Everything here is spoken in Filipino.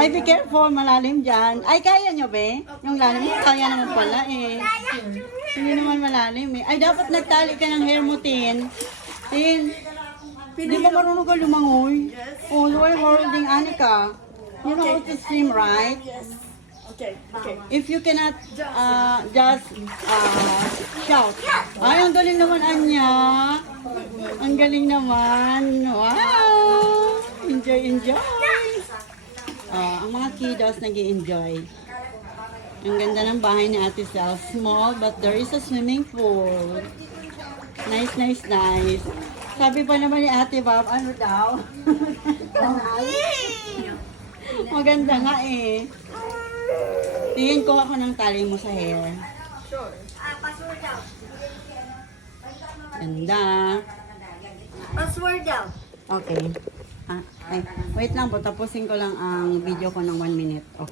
Ay, be careful, malalim dyan. Ay, kaya nyo, be? Yung lalim, kaya naman pala eh. Hindi naman malalim eh. Ay, dapat nagtali ka ng hair mo, Tin. Tin, hindi mo marunong ka lumangoy. Oh, why holding Anika? You know how to swim, right? Okay. If you cannot just shout. Ay, ang galing naman, Anya. Ang galing naman. Wow! Enjoy. Ang mga kiddos nag-i-enjoy. Ang ganda ng bahay ni Ate Sel. Small, but there is a swimming pool. Nice. Sabi pa naman ni Ate Bob, ano daw? Maganda nga eh. Tingin ko ako ng tali mo sa hair. Sure. Ganda. Password daw. Okay. Ay, wait lang po, tapusin ko lang ang video ko ng 1 minute. Okay.